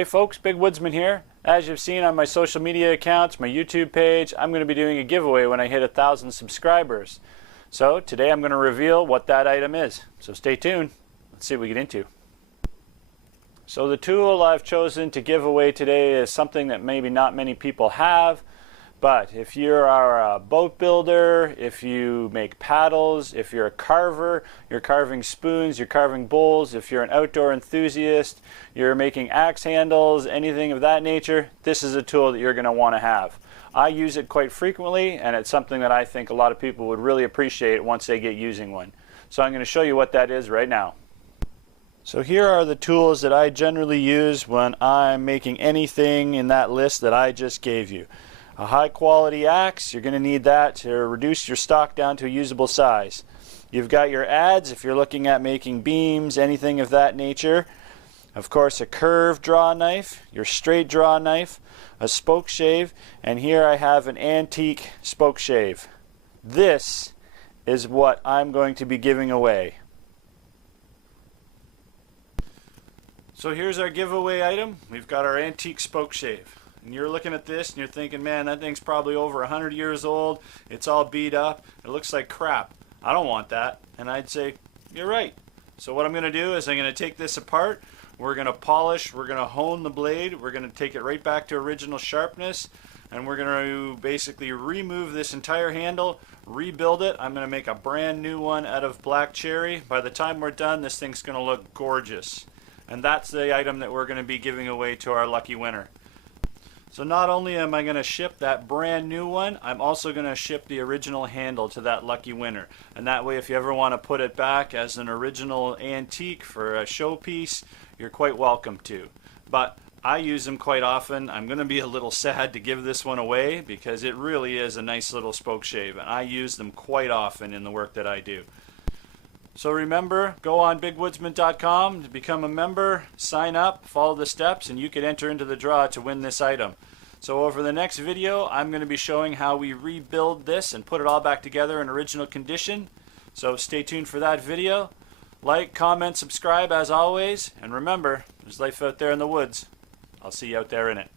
Hey folks, Big Woodsman here. As you've seen on my social media accounts, my YouTube page, I'm going to be doing a giveaway when I hit 1,000 subscribers. So today I'm going to reveal what that item is. So stay tuned. Let's see what we get into. So the tool I've chosen to give away today is something that maybe not many people have. But if you are a boat builder, if you make paddles, if you're a carver, you're carving spoons, you're carving bowls, if you're an outdoor enthusiast, you're making axe handles, anything of that nature, this is a tool that you're going to want to have. I use it quite frequently, and it's something that I think a lot of people would really appreciate once they get using one. So I'm going to show you what that is right now. So here are the tools that I generally use when I'm making anything in that list that I just gave you. A high quality axe, you're going to need that to reduce your stock down to a usable size. You've got your adze if you're looking at making beams, anything of that nature. Of course, a curved draw knife, your straight draw knife, a spoke shave, and here I have an antique spoke shave. This is what I'm going to be giving away. So here's our giveaway item. We've got our antique spoke shave. And you're looking at this and you're thinking, man, that thing's probably over 100 years old. It's all beat up. It looks like crap. I don't want that. And I'd say, you're right. So what I'm going to do is I'm going to take this apart. We're going to polish. We're going to hone the blade. We're going to take it right back to original sharpness. And we're going to basically remove this entire handle, rebuild it. I'm going to make a brand new one out of black cherry. By the time we're done, this thing's going to look gorgeous. And that's the item that we're going to be giving away to our lucky winner. So not only am I going to ship that brand new one, I'm also going to ship the original handle to that lucky winner. And that way, if you ever want to put it back as an original antique for a showpiece, you're quite welcome to. But I use them quite often. I'm going to be a little sad to give this one away because it really is a nice little spoke shave. And I use them quite often in the work that I do. So remember, go on bigwoodsman.com to become a member, sign up, follow the steps, and you could enter into the draw to win this item. So over the next video, I'm going to be showing how we rebuild this and put it all back together in original condition. So stay tuned for that video. Like, comment, subscribe as always, and remember, there's life out there in the woods. I'll see you out there in it.